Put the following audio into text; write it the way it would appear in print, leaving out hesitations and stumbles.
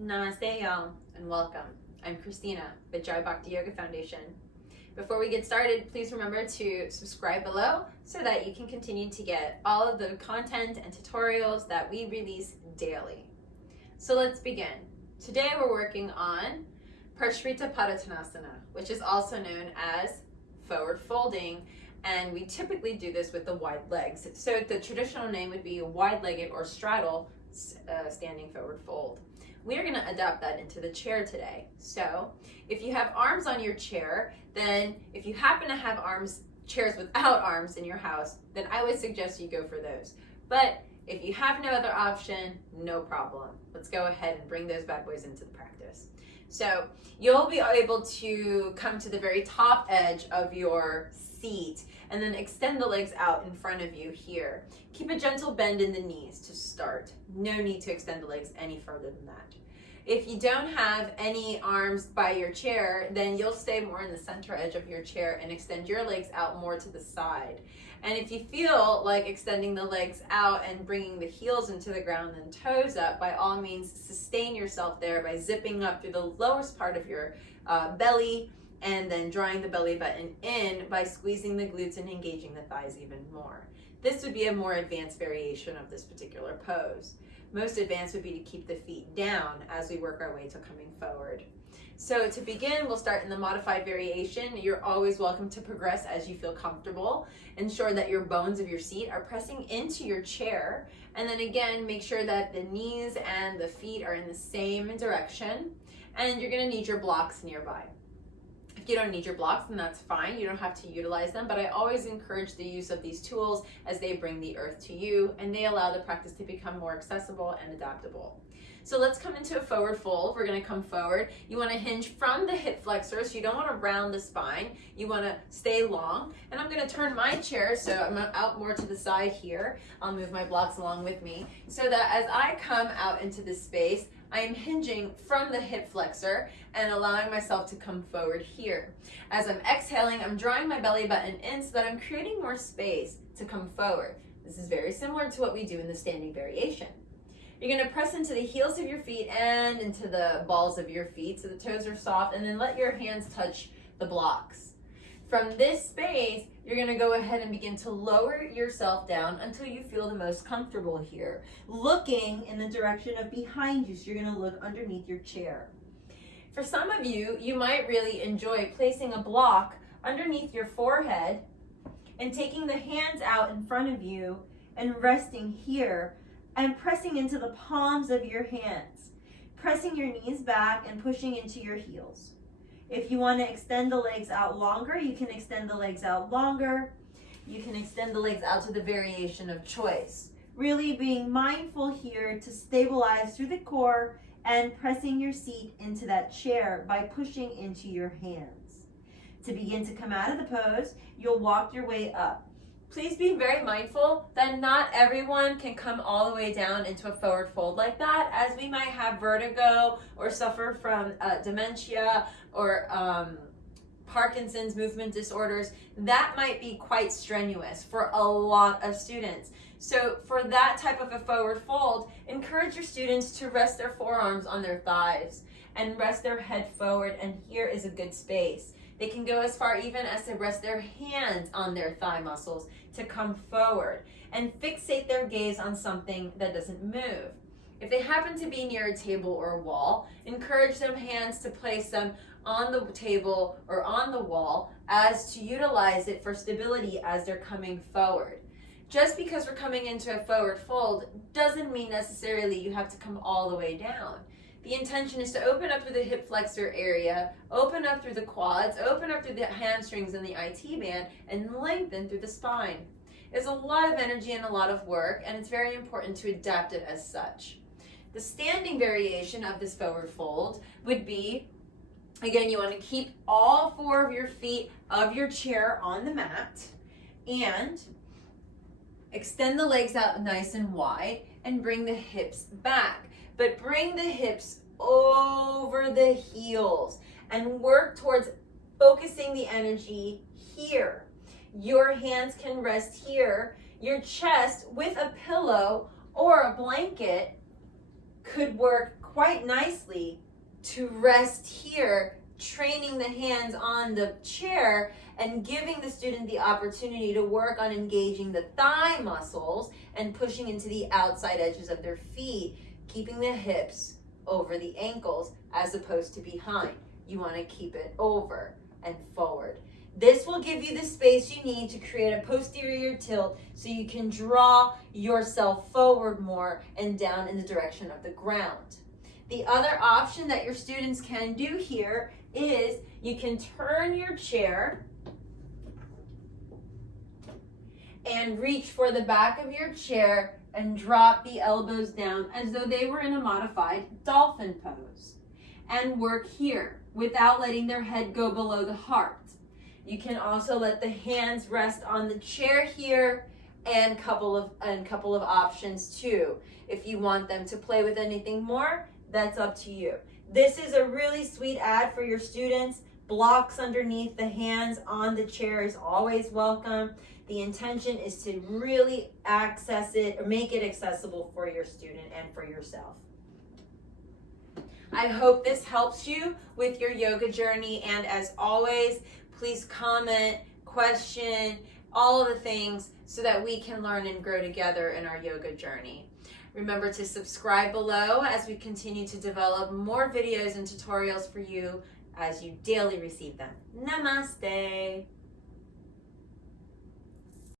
Namaste, y'all, and welcome. I'm Christina with Jai Bhakti Yoga Foundation. Before we get started, please remember to subscribe below so that you can continue to get all of the content and tutorials that we release daily. So let's begin. Today we're working on Parsvritta Padotonasana, which is also known as forward folding, and we typically do this with the wide legs. So the traditional name would be wide-legged or straddle standing forward fold. We're going to adapt that into the chair today. So if you have arms on your chair, then if you happen to have chairs without arms in your house, then I would suggest you go for those. But if you have no other option, no problem. Let's go ahead and bring those bad boys into the practice. So you'll be able to come to the very top edge of your seat and then extend the legs out in front of you here. Keep a gentle bend in the knees to start. No need to extend the legs any further than that. If you don't have any arms by your chair, then you'll stay more in the center edge of your chair and extend your legs out more to the side. And if you feel like extending the legs out and bringing the heels into the ground and toes up, by all means sustain yourself there by zipping up through the lowest part of your belly and then drawing the belly button in by squeezing the glutes and engaging the thighs even more. This would be a more advanced variation of this particular pose. Most advanced would be to keep the feet down as we work our way to coming forward. So to begin, we'll start in the modified variation. You're always welcome to progress as you feel comfortable. Ensure that your bones of your seat are pressing into your chair. And then again, make sure that the knees and the feet are in the same direction. And you're gonna need your blocks nearby. If you don't need your blocks, then that's fine. You don't have to utilize them, but I always encourage the use of these tools as they bring the earth to you and they allow the practice to become more accessible and adaptable. So let's come into a forward fold. We're gonna come forward. You wanna hinge from the hip flexors. You don't wanna round the spine. You wanna stay long. And I'm gonna turn my chair so I'm out more to the side here. I'll move my blocks along with me so that as I come out into this space, I am hinging from the hip flexor and allowing myself to come forward here. As I'm exhaling, I'm drawing my belly button in so that I'm creating more space to come forward. This is very similar to what we do in the standing variation. You're gonna press into the heels of your feet and into the balls of your feet so the toes are soft, and then let your hands touch the blocks. From this space, you're gonna go ahead and begin to lower yourself down until you feel the most comfortable here, looking in the direction of behind you, so you're gonna look underneath your chair. For some of you, you might really enjoy placing a block underneath your forehead and taking the hands out in front of you and resting here and pressing into the palms of your hands, pressing your knees back and pushing into your heels. If you want to extend the legs out longer, you can extend the legs out longer. You can extend the legs out to the variation of choice. Really being mindful here to stabilize through the core and pressing your seat into that chair by pushing into your hands. To begin to come out of the pose, you'll walk your way up. Please be very mindful that not everyone can come all the way down into a forward fold like that, as we might have vertigo or suffer from dementia or Parkinson's movement disorders. That might be quite strenuous for a lot of students. So for that type of a forward fold, encourage your students to rest their forearms on their thighs and rest their head forward, and here is a good space. They can go as far even as to rest their hands on their thigh muscles to come forward and fixate their gaze on something that doesn't move. If they happen to be near a table or a wall, encourage them hands to place them on the table or on the wall as to utilize it for stability as they're coming forward. Just because we're coming into a forward fold doesn't mean necessarily you have to come all the way down. The intention is to open up through the hip flexor area, open up through the quads, open up through the hamstrings and the IT band, and lengthen through the spine. It's a lot of energy and a lot of work, and it's very important to adapt it as such. The standing variation of this forward fold would be, again, you want to keep all four of your feet of your chair on the mat and extend the legs out nice and wide and bring the hips back. But bring the hips over the heels and work towards focusing the energy here. Your hands can rest here. Your chest with a pillow or a blanket could work quite nicely to rest here, training the hands on the chair and giving the student the opportunity to work on engaging the thigh muscles and pushing into the outside edges of their feet, keeping the hips over the ankles as opposed to behind. You want to keep it over and forward. This will give you the space you need to create a posterior tilt so you can draw yourself forward more and down in the direction of the ground. The other option that your students can do here is you can turn your chair and reach for the back of your chair and drop the elbows down as though they were in a modified dolphin pose. And work here without letting their head go below the heart. You can also let the hands rest on the chair here and couple of options too. If you want them to play with anything more, that's up to you. This is a really sweet ad for your students. Blocks underneath the hands on the chair is always welcome. The intention is to really access it or make it accessible for your student and for yourself. I hope this helps you with your yoga journey, and as always, please comment, question, all of the things so that we can learn and grow together in our yoga journey. Remember to subscribe below as we continue to develop more videos and tutorials for you as you daily receive them. Namaste.